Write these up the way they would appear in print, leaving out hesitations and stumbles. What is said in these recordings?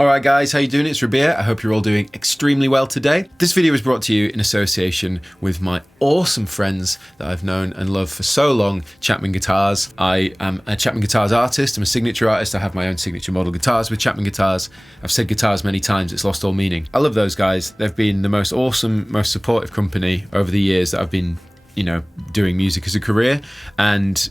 Alright guys, how you doing? It's Rabea. I hope you're all doing extremely well today. This video is brought to you in association with my awesome friends that I've known and loved for so long, Chapman Guitars. I am a Chapman Guitars artist. I'm a signature artist. I have my own signature model guitars with Chapman Guitars. I've said guitars many times, it's lost all meaning. I love those guys. They've been the most awesome, most supportive company over the years that I've been, doing music as a career. And,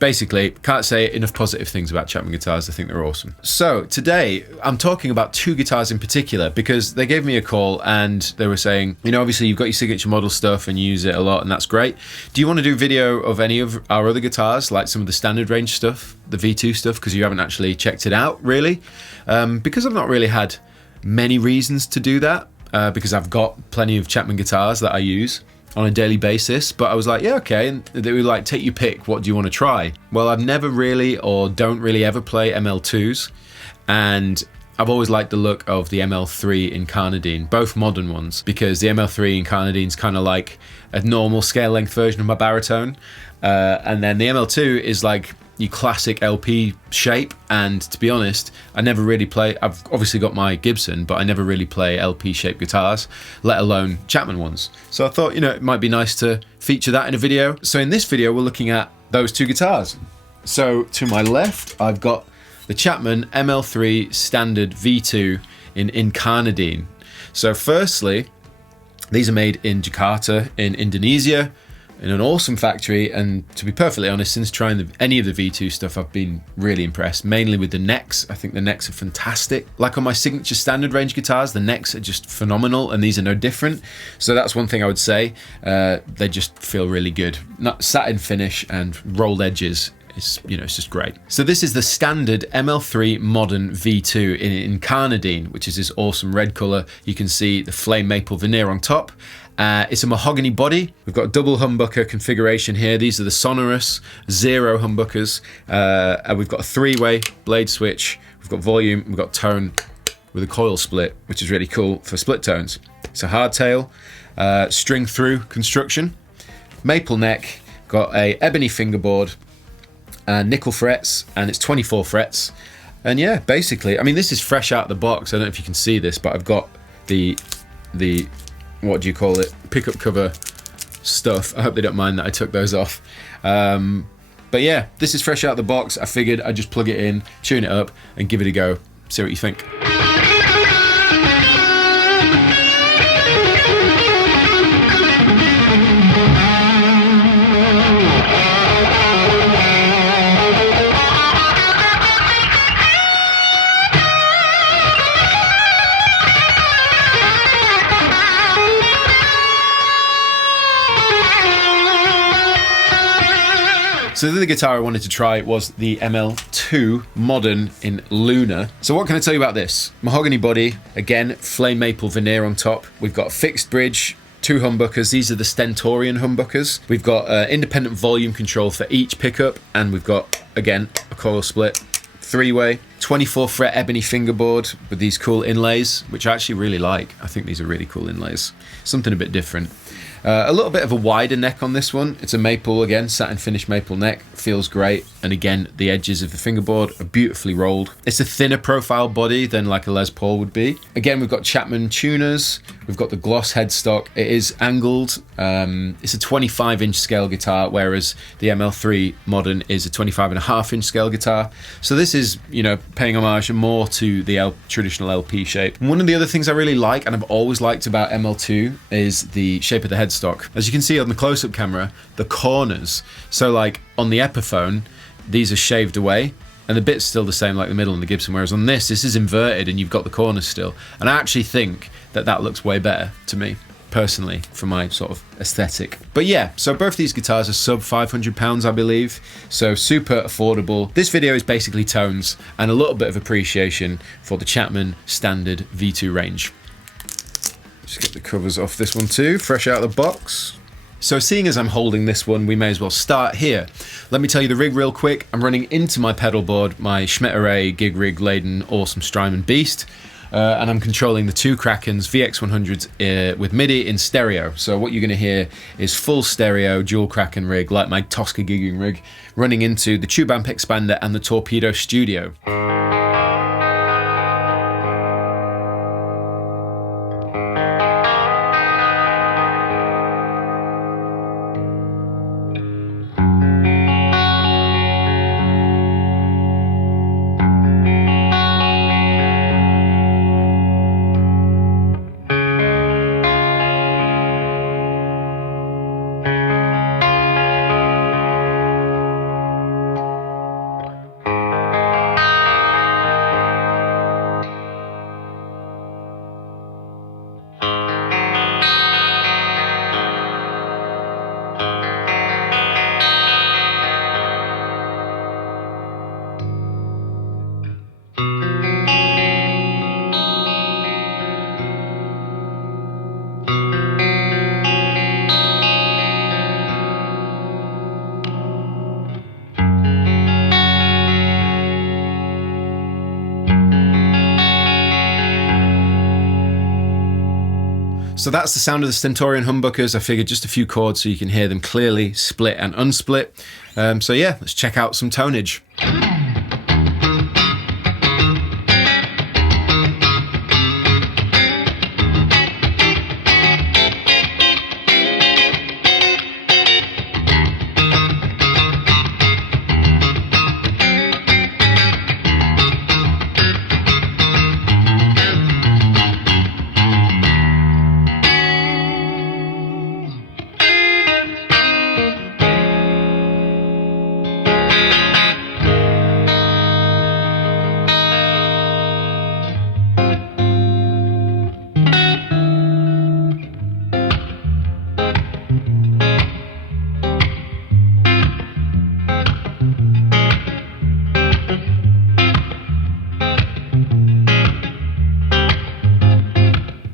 basically, can't say enough positive things about Chapman Guitars. I think they're awesome. So today I'm talking about two guitars in particular because they gave me a call and they were saying, obviously you've got your signature model stuff and you use it a lot and that's great. Do you want to do video of any of our other guitars, like some of the standard range stuff, the V2 stuff, because you haven't actually checked it out really? Because I've not really had many reasons to do that because I've got plenty of Chapman guitars that I use on a daily basis, but I was like, yeah, okay, and they were like, take your pick, what do you want to try? Well, I've never really or don't really ever play ML2s, and I've always liked the look of the ML3 Incarnadine, both modern ones, because the ML3 Incarnadine's kind of like a normal scale length version of my baritone, and then the ML2 is like your classic LP shape, and to be honest, I never really play, I've obviously got my Gibson, but I never really play LP shaped guitars, let alone Chapman ones. So I thought, it might be nice to feature that in a video. So in this video, we're looking at those two guitars. So to my left, I've got the Chapman ML3 Standard V2 in Incarnadine. So firstly, these are made in Jakarta in Indonesia, in an awesome factory, and to be perfectly honest, since trying any of the V2 stuff, I've been really impressed, mainly with the necks. I think the necks are fantastic. Like on my signature standard range guitars, the necks are just phenomenal, and these are no different. So that's one thing I would say. They just feel really good. Not satin finish and rolled edges. It's just great. So this is the standard ML3 modern V2 in Incarnadine, which is this awesome red color. You can see the flame maple veneer on top. It's a mahogany body. We've got a double humbucker configuration here. These are the sonorous 0 humbuckers. And we've got a 3-way blade switch. We've got volume, we've got tone with a coil split, which is really cool for split tones. It's a hardtail, string through construction, maple neck, got a ebony fingerboard, nickel frets, and it's 24 frets. And yeah, basically, this is fresh out of the box. I don't know if you can see this, but I've got the what do you call it, pickup cover stuff. I hope they don't mind that I took those off. But yeah, this is fresh out of the box. I figured I'd just plug it in, tune it up, and give it a go. See what you think. So the other guitar I wanted to try was the ML2 Modern in Luna. So what can I tell you about this? Mahogany body, again, flame maple veneer on top. We've got a fixed bridge, 2 humbuckers. These are the Stentorian humbuckers. We've got independent volume control for each pickup, and we've got, again, a coil split, 3-way, 24 fret ebony fingerboard with these cool inlays, which I actually really like. I think these are really cool inlays. Something a bit different. A little bit of a wider neck on this one. It's a maple, again, satin finish maple neck. Feels great. And again, the edges of the fingerboard are beautifully rolled. It's a thinner profile body than like a Les Paul would be. Again, we've got Chapman tuners. We've got the gloss headstock. It is angled. It's a 25-inch scale guitar, whereas the ML3 Modern is a 25.5-inch scale guitar. So this is, paying homage more to the traditional LP shape. And one of the other things I really like, and I've always liked about ML2, is the shape of the headstock. As you can see on the close-up camera, the corners, so like on the Epiphone, these are shaved away, and the bit's still the same like the middle in the Gibson, whereas on this is inverted and you've got the corners still. And I actually think that looks way better to me, personally, for my sort of aesthetic. But yeah, so both these guitars are sub £500, I believe, so super affordable. This video is basically tones and a little bit of appreciation for the Chapman Standard V2 range. Just get the covers off this one too, fresh out of the box. So seeing as I'm holding this one, we may as well start here. Let me tell you the rig real quick. I'm running into my pedal board, my Schmetteré Gig Rig Laden Awesome Strymon Beast. And I'm controlling the two Krakens VX100s with MIDI in stereo. So what you're going to hear is full stereo dual Kraken rig, like my Tosca gigging rig, running into the tube amp expander and the Torpedo Studio. So that's the sound of the stentorian humbuckers. I figured just a few chords so you can hear them clearly split and unsplit. So yeah, let's check out some tonage.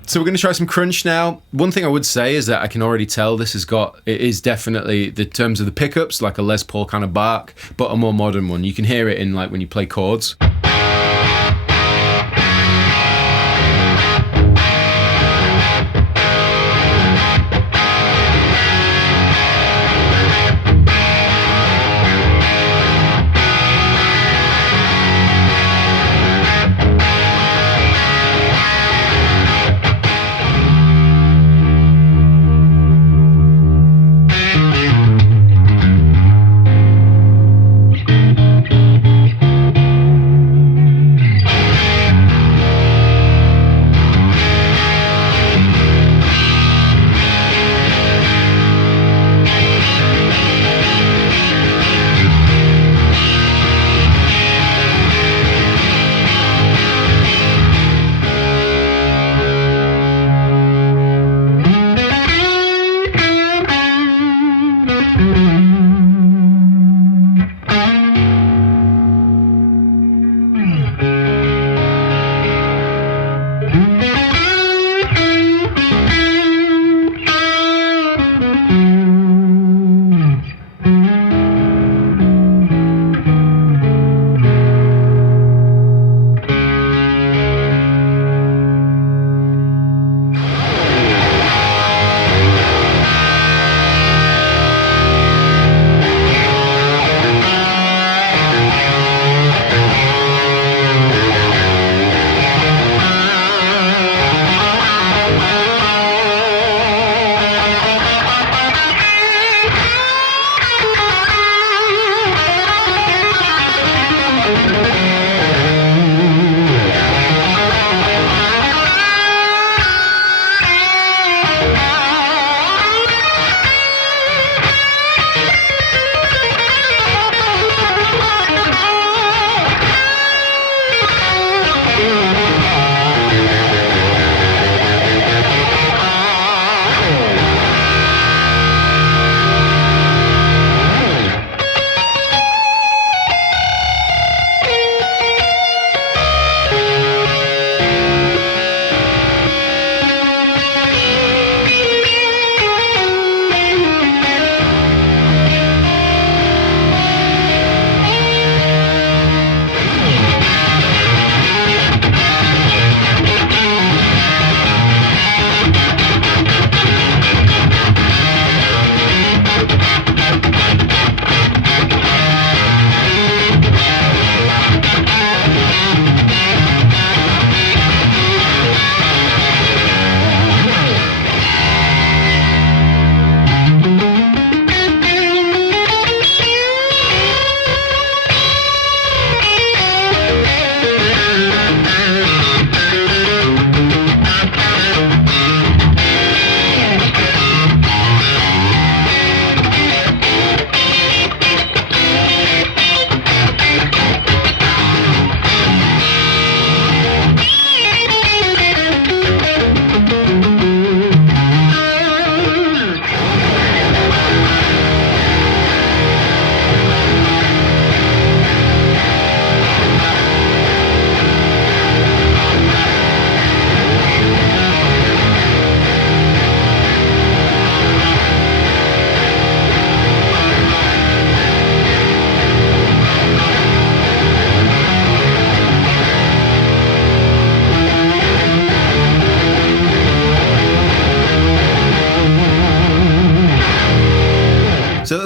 So we're going to try some crunch now. One thing I would say is that I can already tell this has got, it is definitely, the terms of the pickups, like a Les Paul kind of bark, but a more modern one. You can hear it in like when you play chords.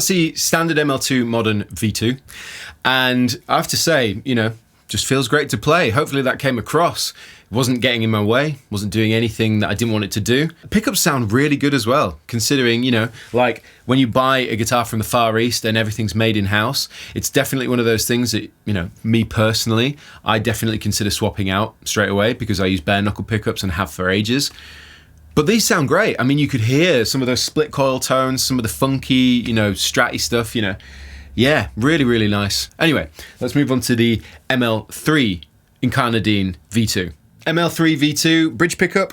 that's the standard ML2 Modern V2. And I have to say, you know, just feels great to play. Hopefully that came across. It wasn't getting in my way, wasn't doing anything that I didn't want it to do. The pickups sound really good as well, considering, you know, like when you buy a guitar from the Far East and everything's made in-house, it's definitely one of those things that, you know, me personally, I definitely consider swapping out straight away because I use bare knuckle pickups and have for ages. But these sound great. I mean, you could hear some of those split coil tones, some of the funky, you know, stratty stuff, you know. Yeah, really, really nice. Anyway, let's move on to the ML3 Incarnadine V2. ML3 V2 bridge pickup.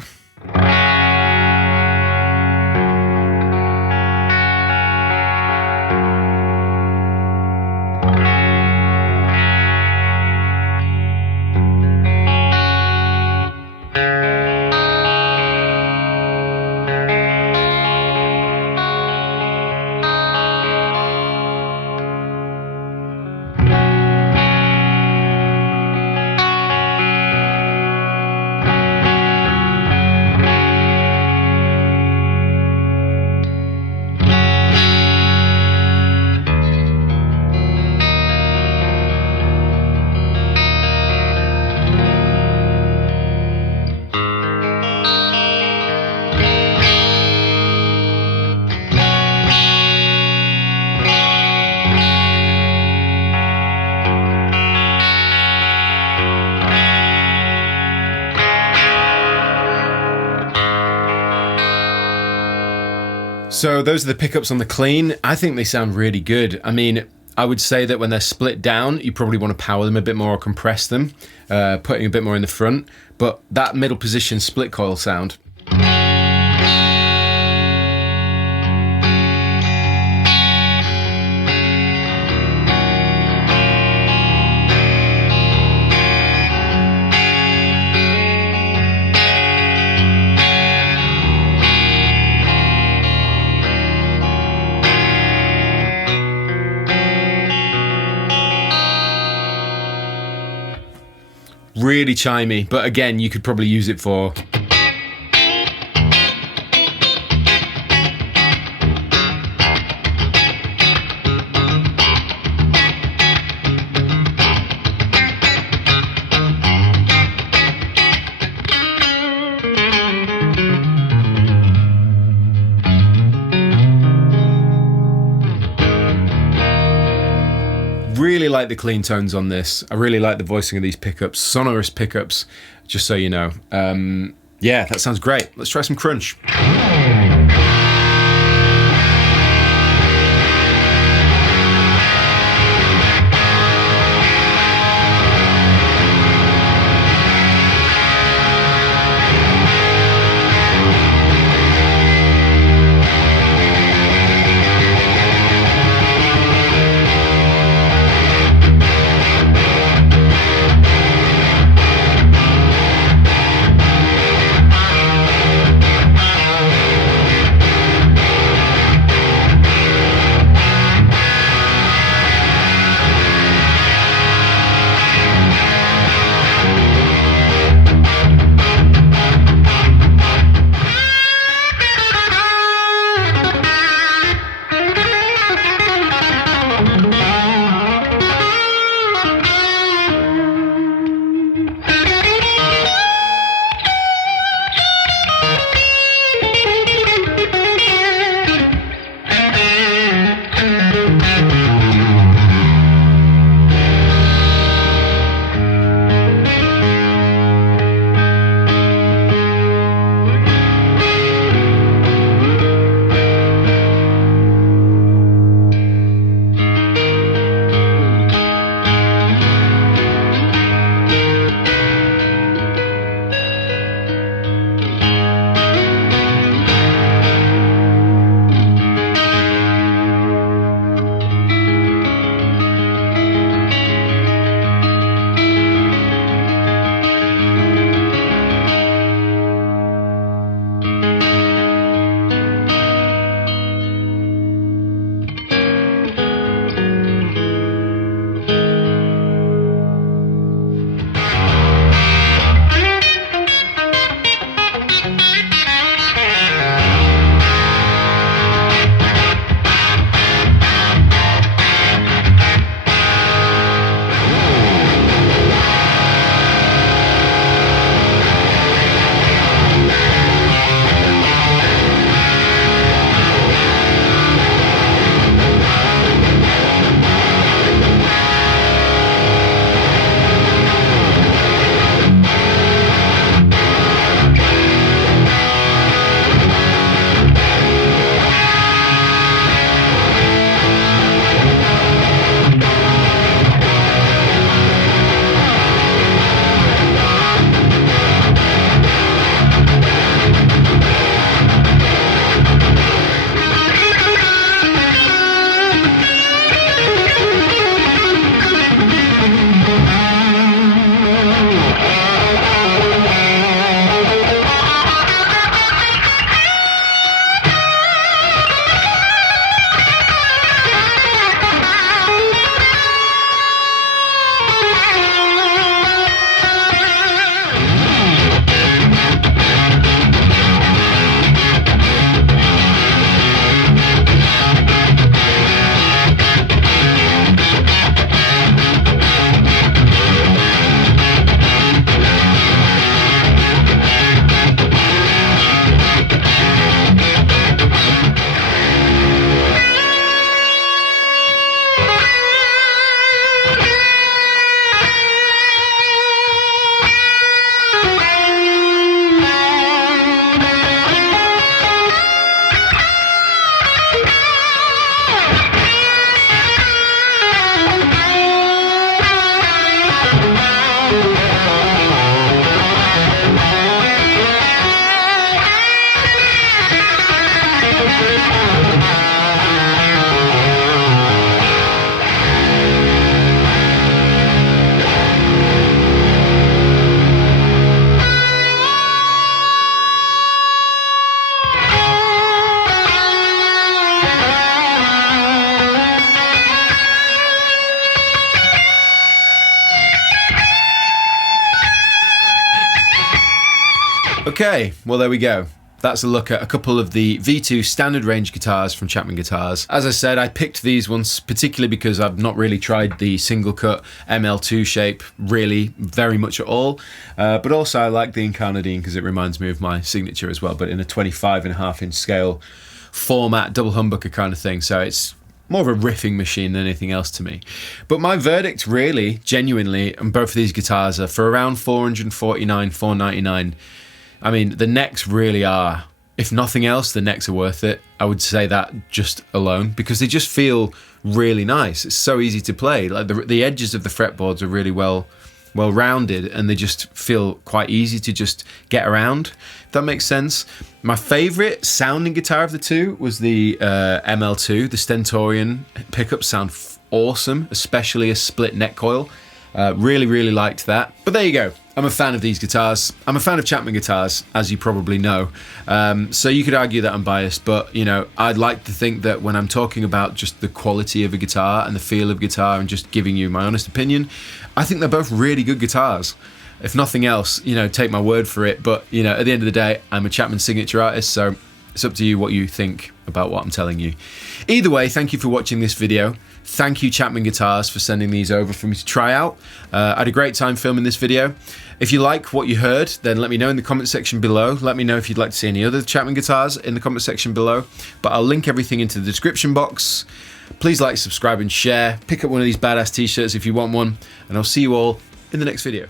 So those are the pickups on the clean. I think they sound really good. I mean, I would say that when they're split down, you probably want to power them a bit more or compress them, putting a bit more in the front. But that middle position split coil sound, really chimey, but again, you could probably use it for really like the clean tones on this. I really like the voicing of these pickups, sonorous pickups, just so you know. Yeah, that sounds great. Let's try some crunch. Okay, well there we go. That's a look at a couple of the V2 standard range guitars from Chapman Guitars. As I said, I picked these ones particularly because I've not really tried the single cut ML2 shape really very much at all. But also I like the Incarnadine because it reminds me of my signature as well, but in a 25.5-inch scale format, double humbucker kind of thing. So it's more of a riffing machine than anything else to me. But my verdict really, genuinely, on both of these guitars are for around $449, $499. I mean, the necks really are, if nothing else, the necks are worth it. I would say that just alone, because they just feel really nice. It's so easy to play. Like the edges of the fretboards are really well rounded, and they just feel quite easy to just get around, if that makes sense. My favorite sounding guitar of the two was the ML2. The Stentorian pickups sound awesome, especially a split neck coil. Really liked that. But there you go. I'm a fan of these guitars. I'm a fan of Chapman Guitars, as you probably know. So you could argue that I'm biased, but you know, I'd like to think that when I'm talking about just the quality of a guitar and the feel of guitar and just giving you my honest opinion, I think they're both really good guitars. If nothing else, you know, take my word for it. But you know, at the end of the day, I'm a Chapman signature artist, so it's up to you what you think about what I'm telling you. Either way, thank you for watching this video. Thank you, Chapman Guitars, for sending these over for me to try out. I had a great time filming this video. If you like what you heard, then let me know in the comment section below. Let me know if you'd like to see any other Chapman Guitars in the comment section below. But I'll link everything into the description box. Please like, subscribe, and share. Pick up one of these badass t-shirts if you want one. And I'll see you all in the next video.